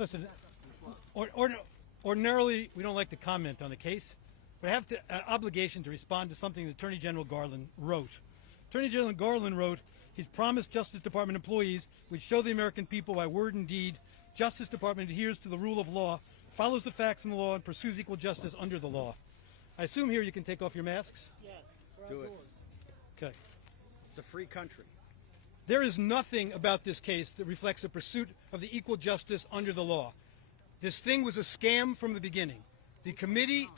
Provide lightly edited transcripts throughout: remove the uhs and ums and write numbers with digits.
Listen, ordinarily we don't like to comment on the case, but I have an obligation to respond to something that Attorney General Garland wrote. Attorney General Garland wrote, he's promised Justice Department employees would show the American people by word and deed Justice Department adheres to the rule of law, follows the facts in the law, and pursues equal justice under the law. I assume here you can take off your masks? Yes. Do it. Okay. It's a free country. There is nothing about this case that reflects a pursuit of the equal justice under the law. This thing was a scam from the beginning. The committee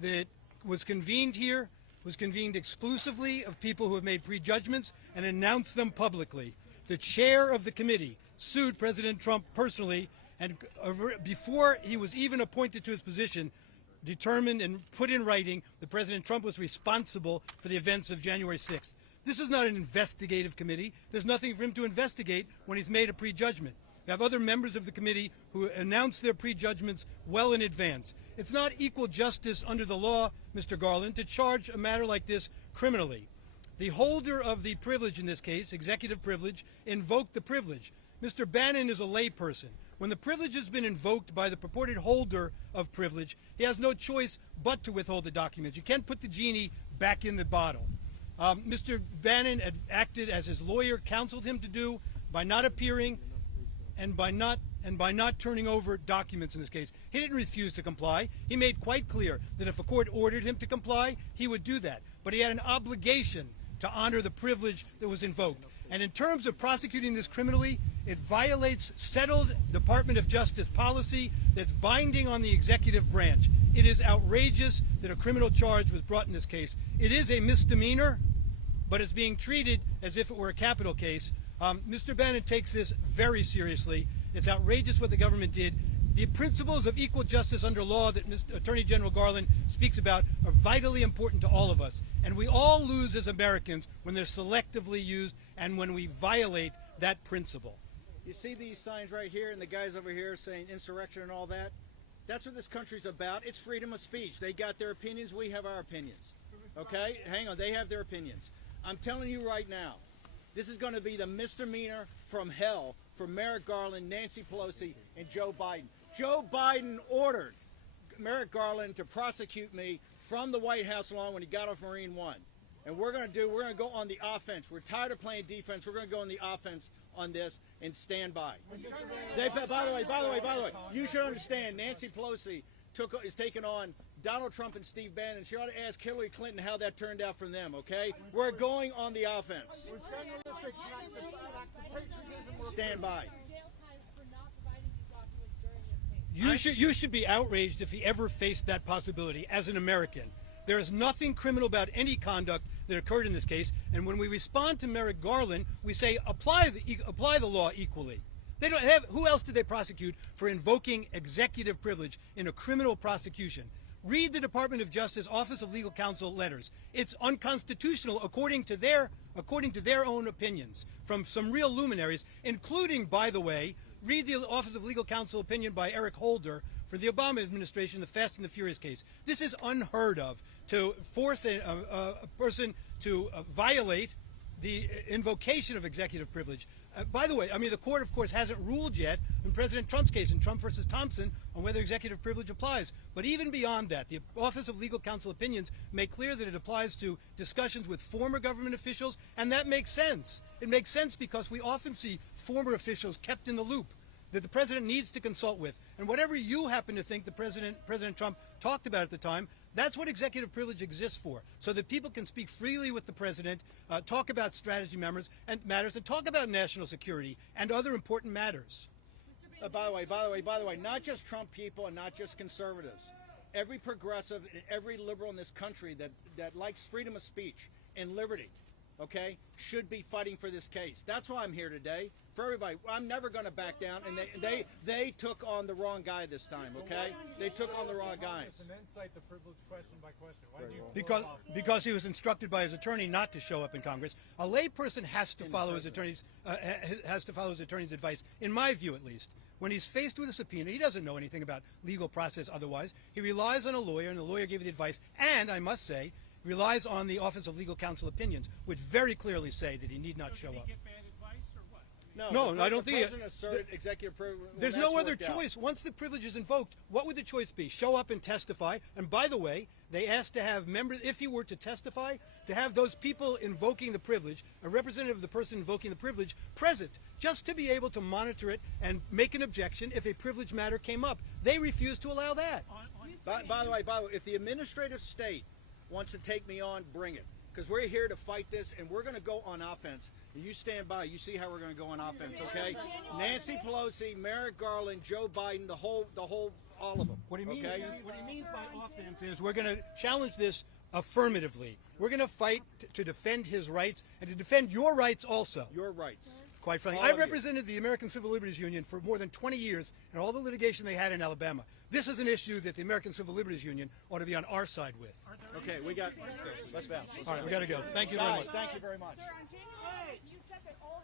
that was convened here was convened exclusively of people who have made prejudgments and announced them publicly. The chair of the committee sued President Trump personally, and before he was even appointed to his position, determined and put in writing that President Trump was responsible for the events of January 6th. This is not an investigative committee. There's nothing for him to investigate when he's made a prejudgment. We have other members of the committee who announce their prejudgments well in advance. It's not equal justice under the law, Mr. Garland, to charge a matter like this criminally. The holder of the privilege in this case, executive privilege, invoked the privilege. Mr. Bannon is a layperson. When the privilege has been invoked by the purported holder of privilege, he has no choice but to withhold the documents. You can't put the genie back in the bottle. Mr. Bannon had acted as his lawyer counseled him to do by not appearing and by not turning over documents in this case. He didn't refuse to comply. He made quite clear that if a court ordered him to comply, he would do that. But he had an obligation to honor the privilege that was invoked. And in terms of prosecuting this criminally, it violates settled Department of Justice policy that's binding on the executive branch. It is outrageous that a criminal charge was brought in this case. It is a misdemeanor, but it's being treated as if it were a capital case. Mr. Bannon takes this very seriously. It's outrageous what the government did. The principles of equal justice under law that Attorney General Garland speaks about are vitally important to all of us. And we all lose as Americans when they're selectively used and when we violate that principle. You see these signs right here and the guys over here saying insurrection and all that? That's what this country's about. It's freedom of speech. They got their opinions. We have our opinions. Okay? Hang on. They have their opinions. I'm telling you right now, this is going to be the misdemeanor from hell for Merrick Garland, Nancy Pelosi, and Joe Biden. Joe Biden ordered Merrick Garland to prosecute me from the White House lawn when he got off Marine One. And we're going to go on the offense. We're tired of playing defense. We're going to go on the offense on this and stand by. By the way, you should understand Nancy Pelosi is taking on Donald Trump and Steve Bannon. She ought to ask Hillary Clinton how that turned out from them, okay? We're going on the offense. Stand by. You should be outraged if he ever faced that possibility as an American. There is nothing criminal about any conduct that occurred in this case, and when we respond to Merrick Garland, we say apply the law equally. They don't have. Who else did they prosecute for invoking executive privilege in a criminal prosecution? Read the Department of Justice Office of Legal Counsel letters. It's unconstitutional according to their own opinions from some real luminaries, including, by the way, read the Office of Legal Counsel opinion by Eric Holder for the Obama administration, the Fast and the Furious case. This is unheard of, to force a person to violate the invocation of executive privilege. By the way, I mean, the court, of course, hasn't ruled yet in President Trump's case, in Trump versus Thompson, on whether executive privilege applies. But even beyond that, the Office of Legal Counsel opinions make clear that it applies to discussions with former government officials, and that makes sense. It makes sense because we often see former officials kept in the loop that the president needs to consult with. And whatever you happen to think President Trump talked about at the time, that's what executive privilege exists for, so that people can speak freely with the president, talk about strategy matters, and talk about national security and other important matters. By the way, not just Trump people and not just conservatives. Every progressive and every liberal in this country that likes freedom of speech and liberty, okay, should be fighting for this case. That's why I'm here today. For everybody, I'm never going to back down. And they took on the wrong guy this time, okay? They took on the wrong guys. And then cite the privilege question by question. Why did you because he was instructed by his attorney not to show up in Congress. A layperson has to follow his attorney's advice, in my view at least. When he's faced with a subpoena, he doesn't know anything about legal process otherwise. He relies on a lawyer, and the lawyer gave the advice. And I must say, relies on the Office of Legal Counsel opinions, which very clearly say that he need not show up. Did he get bad advice or what? No, I don't the think president asserted executive privilege. there's no other choice. Once the privilege is invoked, what would the choice be? Show up and testify. And by the way, they asked to have members, if he were to testify, to have those people invoking the privilege, a representative of the person invoking the privilege, present, just to be able to monitor it and make an objection if a privilege matter came up. They refused to allow that. By the way, if the administrative state wants to take me on, bring it. Because we're here to fight this, and we're going to go on offense. And you stand by. You see how we're going to go on offense, okay? Nancy Pelosi, Merrick Garland, Joe Biden, the whole, all of them. What he means, okay? what he means by offense is we're going to challenge this affirmatively. We're going to fight to defend his rights and to defend your rights also. Your rights. Quite frankly, All I of you. represented the American Civil Liberties Union for more than 20 years and all the litigation they had in Alabama. This is an issue that the American Civil Liberties Union ought to be on our side with. Okay, we got. Let's bounce. All right, we got to go. Thank you very much. Guys, thank you very much. Sir, on January 8th, you said that all